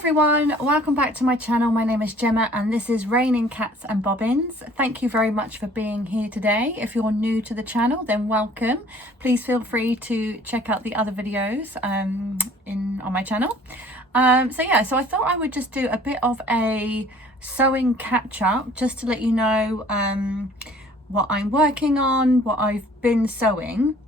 everyone, welcome back to my channel. My name is Gemma and this is Raining Cats and Bobbins. Thank you very much for being here today. If you're new to the channel, then welcome. Please feel free to check out the other videos on my channel. So I thought I would just do a bit of a sewing catch up just to let you know what I'm working on, what I've been sewing.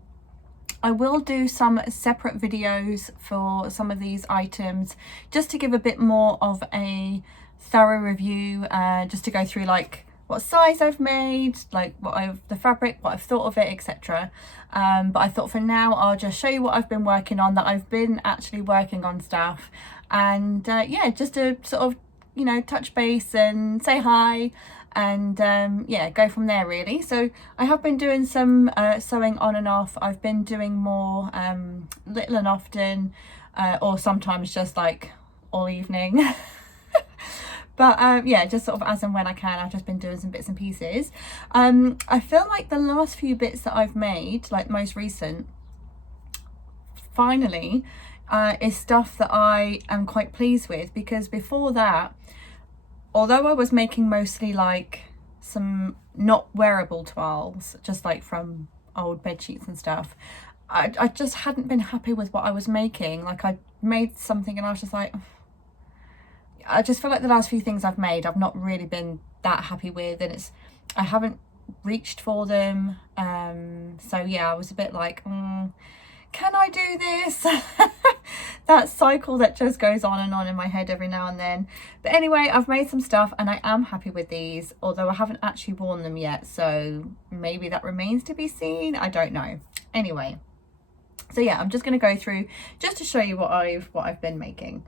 I will do some separate videos for some of these items just to give a bit more of a thorough review, just to go through like what size I've made, like the fabric, what I've thought of it, etc. But I thought for now I'll just show you what I've been working on, that I've been actually working on stuff, and yeah, just to sort of, you know, touch base and say hi and yeah, go from there really. So I have been doing some sewing on and off. I've been doing more little and often, or sometimes just like all evening. But yeah, just sort of as and when I can. I've just been doing some bits and pieces. I feel like the last few bits that I've made, like most recent, finally is stuff that I am quite pleased with, because before that, although I was making mostly like some not wearable toiles, just like from old bed sheets and stuff, I just hadn't been happy with what I was making. Like I made something and I was just like, I just feel like the last few things I've made I've not really been that happy with, and I haven't reached for them. So yeah, I was a bit like, can I do this? That cycle that just goes on and on in my head every now and then. But anyway, I've made some stuff and I am happy with these, although I haven't actually worn them yet, so maybe that remains to be seen. I don't know. Anyway, so yeah, I'm just going to go through just to show you what I've been making.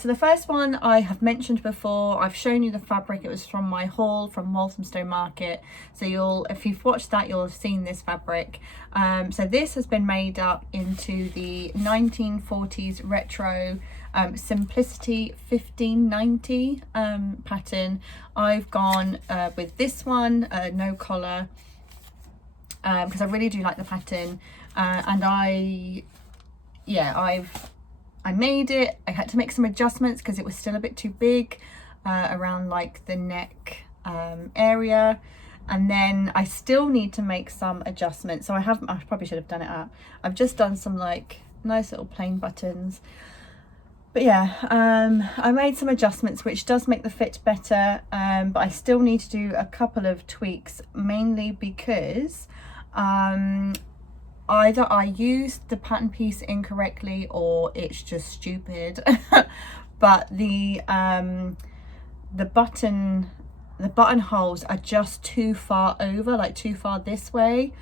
So the first one I have mentioned before. I've shown you the fabric. It was from my haul from Walthamstow Market. So if you've watched that, you'll have seen this fabric. So this has been made up into the 1940s retro Simplicity 1590 pattern. I've gone with this one, no collar, because I really do like the pattern. And I made it. I had to make some adjustments because it was still a bit too big around like the neck area, and then I still need to make some adjustments. So I probably should have done it up. I've just done some like nice little plain buttons, but yeah, I made some adjustments which does make the fit better, but I still need to do a couple of tweaks, mainly because either I used the pattern piece incorrectly or it's just stupid. But the buttonholes are just too far over, like too far this way,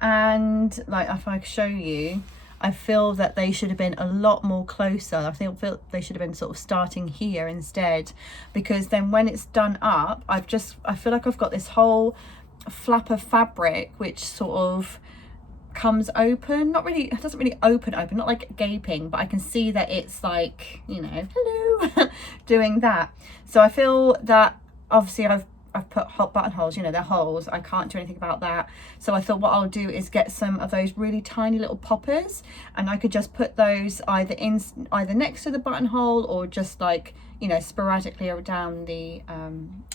and like if I show you, I feel that they should have been a lot more closer. I feel they should have been sort of starting here instead, because then when it's done up, I feel like I've got this whole flap of fabric which sort of comes open, not really, it doesn't really open, not like gaping, but I can see that it's like, you know, hello, doing that. So I feel that obviously I've put hot buttonholes, you know, they're holes, I can't do anything about that. So I thought what I'll do is get some of those really tiny little poppers, and I could just put those either next to the buttonhole or just like, you know, sporadically down the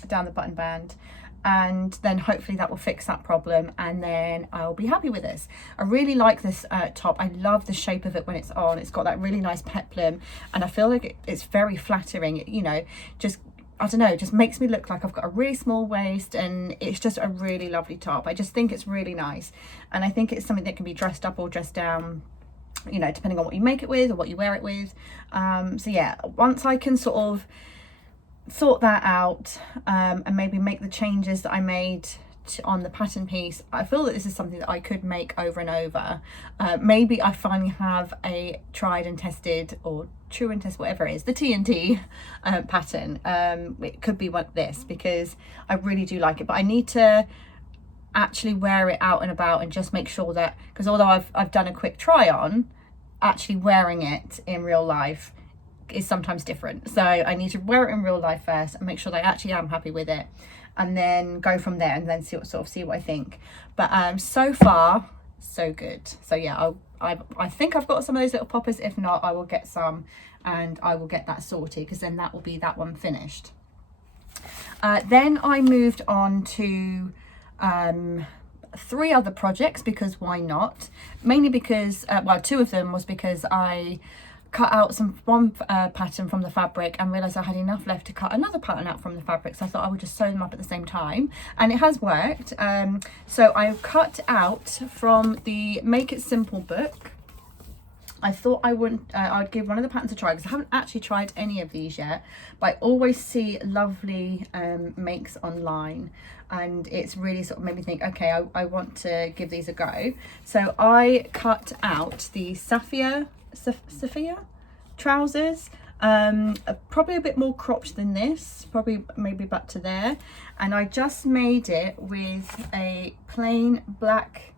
button band. And then hopefully that will fix that problem, and then I'll be happy with this. I really like this top. I love the shape of it when it's on. It's got that really nice peplum, and I feel like it's very flattering. You know, just, I don't know, just makes me look like I've got a really small waist, and it's just a really lovely top. I just think it's really nice, and I think it's something that can be dressed up or dressed down, you know, depending on what you make it with or what you wear it with. So yeah, once I can sort of sort that out, and maybe make the changes that I made on the pattern piece, I feel that this is something that I could make over and over. Maybe I finally have a tried and tested, or true and test, whatever it is, the TNT pattern. It could be this, because I really do like it, but I need to actually wear it out and about and just make sure that, because although I've done a quick try on, actually wearing it in real life is sometimes different. So I need to wear it in real life first and make sure that I actually am happy with it, and then go from there and then see what I think. But so far so good. So yeah, I think I've got some of those little poppers. If not, I will get some and I will get that sorted, because then that will be that one finished. Then I moved on to 3 other projects, because why not? Mainly because, well, 2 of them was because I cut out one pattern from the fabric and realized I had enough left to cut another pattern out from the fabric, so I thought I would just sew them up at the same time, and it has worked. So I cut out from the Make It Simple book. I thought I'd give one of the patterns a try, because I haven't actually tried any of these yet, but I always see lovely makes online, and it's really sort of made me think, okay, I want to give these a go. So I cut out the Sophia trousers, probably a bit more cropped than this, probably maybe back to there, and I just made it with a plain black,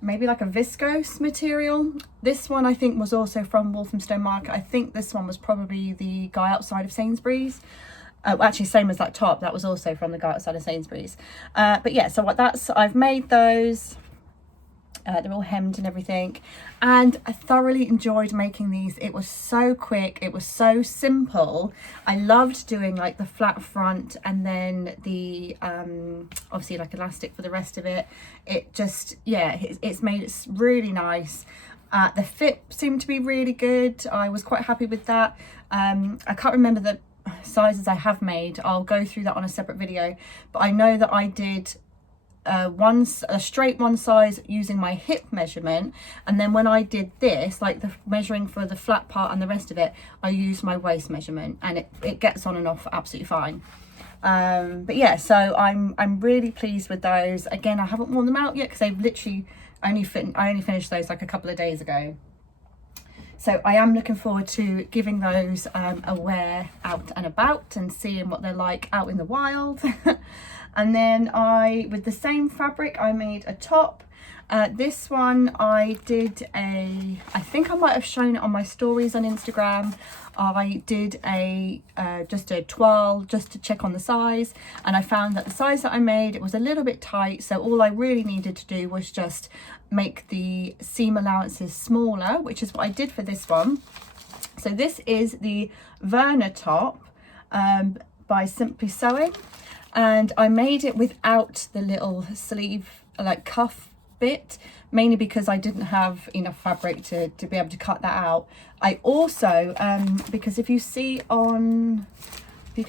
maybe like a viscose material. This one I think was also from Walthamstow Market. I think this one was probably the Guy Outside of Sainsbury's. Actually, same as that top, that was also from the Guy Outside of Sainsbury's. But yeah, so I've made those. They're all hemmed and everything, and I thoroughly enjoyed making these. It was so quick, it was so simple. I loved doing like the flat front and then the obviously like elastic for the rest of it. It just, yeah, it's made it really nice. The fit seemed to be really good. I was quite happy with that. I can't remember the sizes I have made. I'll go through that on a separate video, but I know that I did a straight one size using my hip measurement, and then when I did this, like the measuring for the flat part and the rest of it, I used my waist measurement, and it gets on and off absolutely fine. But yeah, so I'm really pleased with those. Again, I haven't worn them out yet because they've literally I only finished those like a couple of days ago. So I am looking forward to giving those a wear out and about and seeing what they're like out in the wild. And then with the same fabric, I made a top. This one I did I think I might have shown it on my stories on Instagram. I did just a toile just to check on the size, and I found that the size that I made, it was a little bit tight, so all I really needed to do was just make the seam allowances smaller, which is what I did for this one. So this is the Verna top by Simply Sewing, and I made it without the little sleeve like cuff bit, mainly because I didn't have enough fabric to be able to cut that out. I also because if you can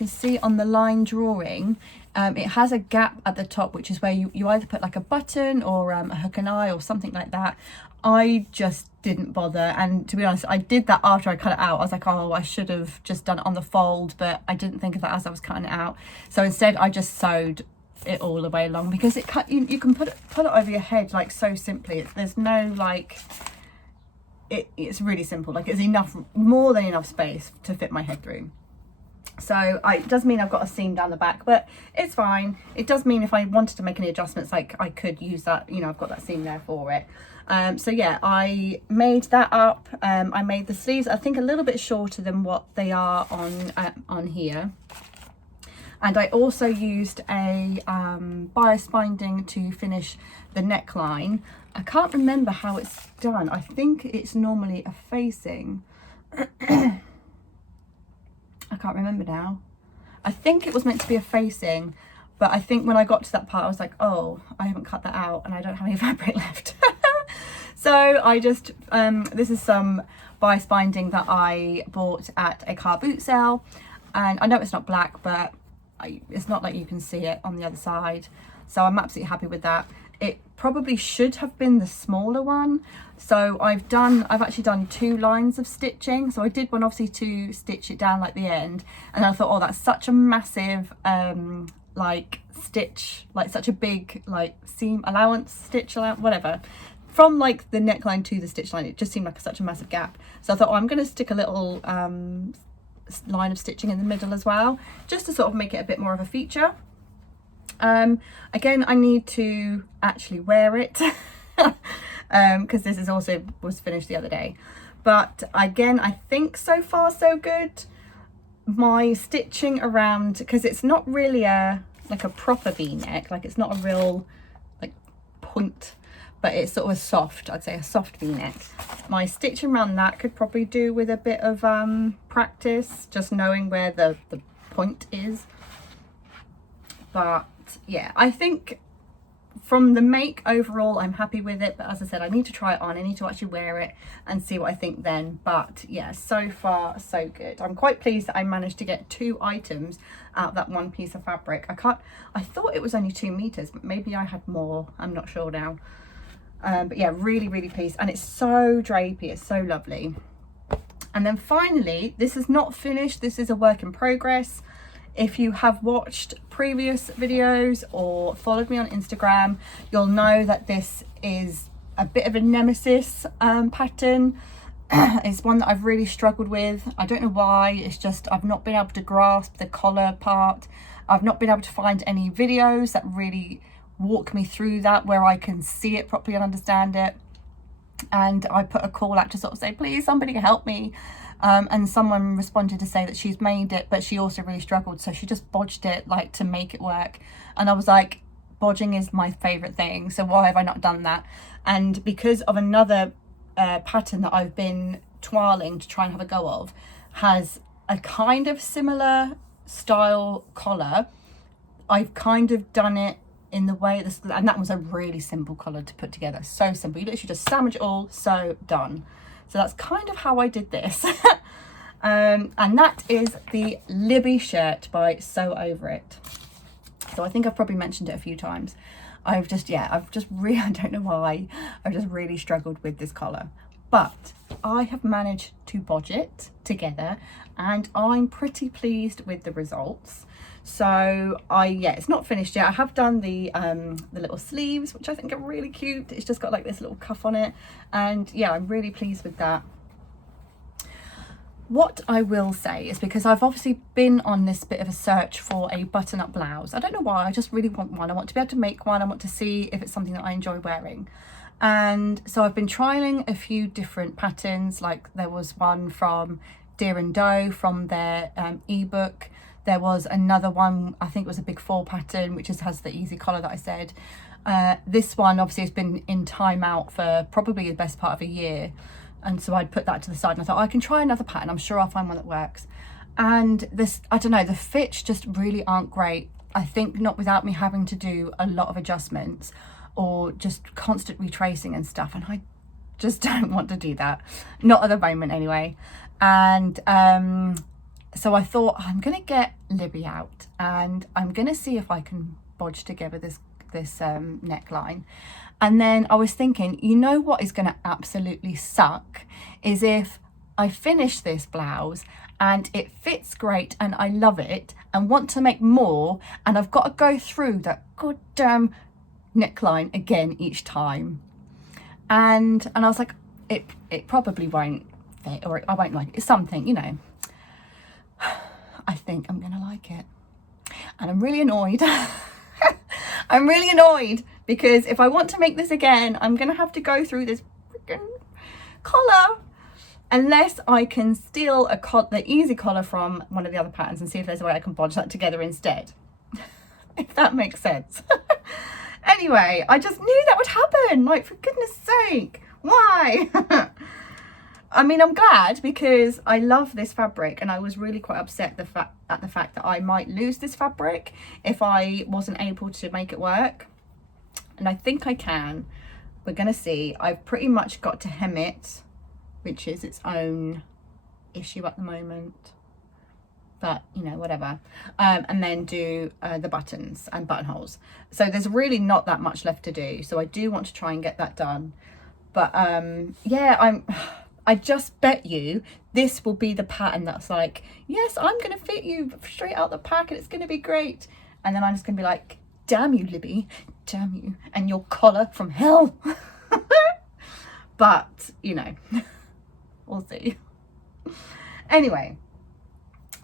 see on the line drawing, it has a gap at the top, which is where you either put like a button or a hook and eye or something like that. I just didn't bother, and to be honest, I did that after I cut it out. I was like, oh, I should have just done it on the fold, but I didn't think of that as I was cutting it out. So instead I just sewed it all the way along, because you can put it over your head like so simply. There's no like, it's really simple. Like, it's more than enough space to fit my head through. So it does mean I've got a seam down the back, but it's fine. It does mean if I wanted to make any adjustments, like I could use that, I've got that seam there for it. So yeah, I made that up. I made the sleeves, I think, a little bit shorter than what they are on here. And I also used a bias binding to finish the neckline. I can't remember how it's done. I think it's normally a facing. I can't remember now. I think it was meant to be a facing, but I think when I got to that part, I was like, oh, I haven't cut that out and I don't have any fabric left. So I just, this is some bias binding that I bought at a car boot sale. And I know it's not black, but it's not like you can see it on the other side. So I'm absolutely happy with that. It probably should have been the smaller one. So I've actually done 2 lines of stitching. So I did one obviously to stitch it down like the end, and I thought, oh, that's such a massive like stitch, like such a big like seam allowance, stitch allowance, whatever, from like the neckline to the stitch line. It just seemed like such a massive gap. So I thought, oh, I'm going to stick a little line of stitching in the middle as well, just to sort of make it a bit more of a feature. Again, I need to actually wear it because this was finished the other day. But again, I think so far so good. My stitching around, because it's not really like a proper V-neck, like it's not a real like point, but it's sort of a soft, I'd say a soft v-neck. My stitching around that could probably do with a bit of practice, just knowing where the point is. But yeah, I think from the make overall, I'm happy with it. But as I said, I need to try it on. I need to actually wear it and see what I think then. But yeah, so far so good. I'm quite pleased that I managed to get 2 items out of that one piece of fabric. I thought it was only 2 meters, but maybe I had more. I'm not sure now. But yeah, really, really pleased. And it's so drapey. It's so lovely. And then finally, this is not finished. This is a work in progress. If you have watched previous videos or followed me on Instagram, you'll know that this is a bit of a nemesis pattern. It's one that I've really struggled with. I don't know why. It's just I've not been able to grasp the collar part. I've not been able to find any videos that really walk me through that, where I can see it properly and understand it. And I put a call out to sort of say, please somebody help me. And someone responded to say that she's made it, but she also really struggled, so she just bodged it like to make it work. And I was like, bodging is my favorite thing, so why have I not done that? And because of another pattern that I've been trialing to try and have a go of, has a kind of similar style collar, I've kind of done it in the way this, and that was a really simple collar to put together. So simple, you literally just sandwich it all, so done. So that's kind of how I did this. And that is the Libby shirt by Sew Over It. So I think I've probably mentioned it a few times. I've just really, I don't know why, I've just really struggled with this collar. But I have managed to bodge it together and I'm pretty pleased with the results. So it's not finished yet. I have done the little sleeves, which I think are really cute. It's just got like this little cuff on it, and yeah, I'm really pleased with that. What I will say is, because I've obviously been on this bit of a search for a button-up blouse. I don't know why, I just really want one. I want to be able to make one. I want to see if it's something that I enjoy wearing. And so I've been trialing a few different patterns. Like there was one from Deer and Doe from their ebook. There was another one, I think it was a big 4 pattern, which has the easy collar that I said. This one obviously has been in timeout for probably the best part of a year. And so I'd put that to the side and I thought, I can try another pattern. I'm sure I'll find one that works. And this, I don't know, the fits just really aren't great. I think not without me having to do a lot of adjustments or just constant retracing and stuff. And I just don't want to do that. Not at the moment anyway. And so I thought, I'm going to get Libby out and I'm going to see if I can bodge together this neckline. And then I was thinking, you know what is going to absolutely suck is if I finish this blouse and it fits great and I love it and want to make more, and I've got to go through that goddamn neckline again each time. And I was like, it probably won't fit, or I won't like it. It's something, you know. I think I'm gonna like it, and I'm really annoyed. I'm really annoyed because if I want to make this again, I'm gonna have to go through this freaking collar, unless I can steal the easy collar from one of the other patterns and see if there's a way I can bodge that together instead. If that makes sense. Anyway, I just knew that would happen. Like, for goodness sake, why? I mean, I'm glad because I love this fabric, and I was really quite upset at the fact that I might lose this fabric if I wasn't able to make it work. And I think I can. We're gonna see. I've pretty much got to hem it, which is its own issue at the moment. But, you know, whatever. And then do the buttons and buttonholes. So there's really not that much left to do. So I do want to try and get that done. But yeah, I just bet you this will be the pattern that's like, yes, I'm going to fit you straight out the pack and it's going to be great. And then I'm just going to be like, damn you, Libby, damn you, and your collar from hell. But, you know, we'll see. Anyway,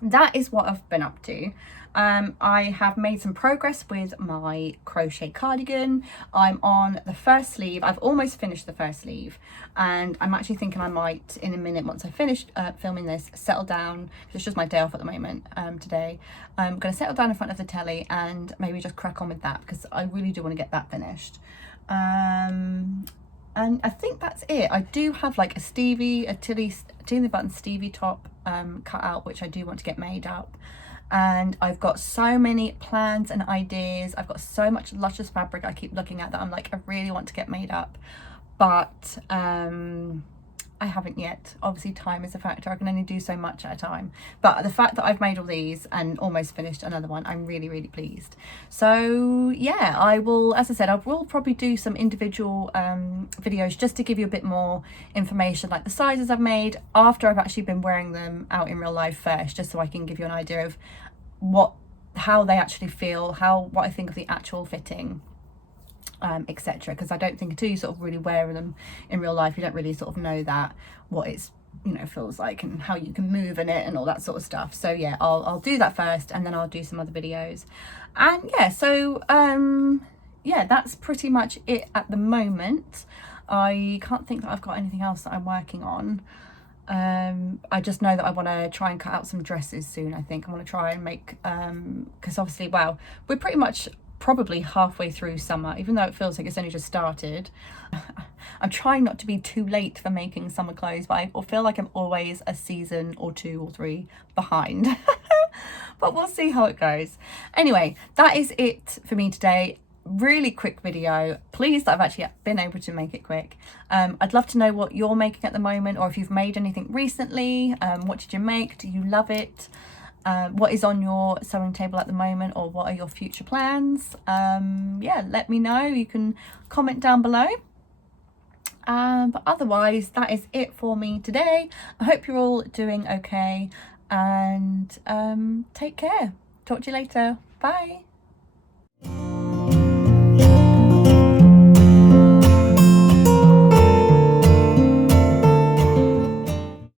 that is what I've been up to. I have made some progress with my crochet cardigan. I'm on the first sleeve. I've almost finished the first sleeve, and I'm actually thinking I might, in a minute, once I finish filming this, settle down, because it's just my day off at the moment today. I'm going to settle down in front of the telly and maybe just crack on with that, because I really do want to get that finished. And I think that's it. I do have like a Tilly button Stevie top cut out, which I do want to get made up. And I've got so many plans and ideas. I've got so much luscious fabric I keep looking at that I'm like, I really want to get made up, but I haven't yet. Obviously time is a factor. I can only do so much at a time, but the fact that I've made all these and almost finished another one, I'm really, really pleased. So yeah, I will, as I said, I will probably do some individual videos just to give you a bit more information, like the sizes I've made after I've actually been wearing them out in real life first, just so I can give you an idea of how they actually feel, what I think of the actual fitting, etc. Because I don't think until you sort of really wear them in real life, you don't really sort of know that what it's, you know, feels like and how you can move in it and all that sort of stuff. So yeah, I'll do that first, and then I'll do some other videos. And yeah, so yeah, that's pretty much it at the moment. I can't think that I've got anything else that I'm working on. I just know that I want to try and cut out some dresses soon. I think I want to try and make because obviously, well, we're pretty much probably halfway through summer, even though it feels like it's only just started. I'm trying not to be too late for making summer clothes, but I feel like I'm always a season or 2 or 3 behind. But we'll see how it goes. Anyway, that is it for me today. Really quick video. Pleased that I've actually been able to make it quick. I'd love to know what you're making at the moment, or if you've made anything recently. What did you make? Do you love it? What is on your sewing table at the moment, or what are your future plans? Yeah, let me know. You can comment down below. But otherwise, that is it for me today. I hope you're all doing okay, and take care. Talk to you later. Bye.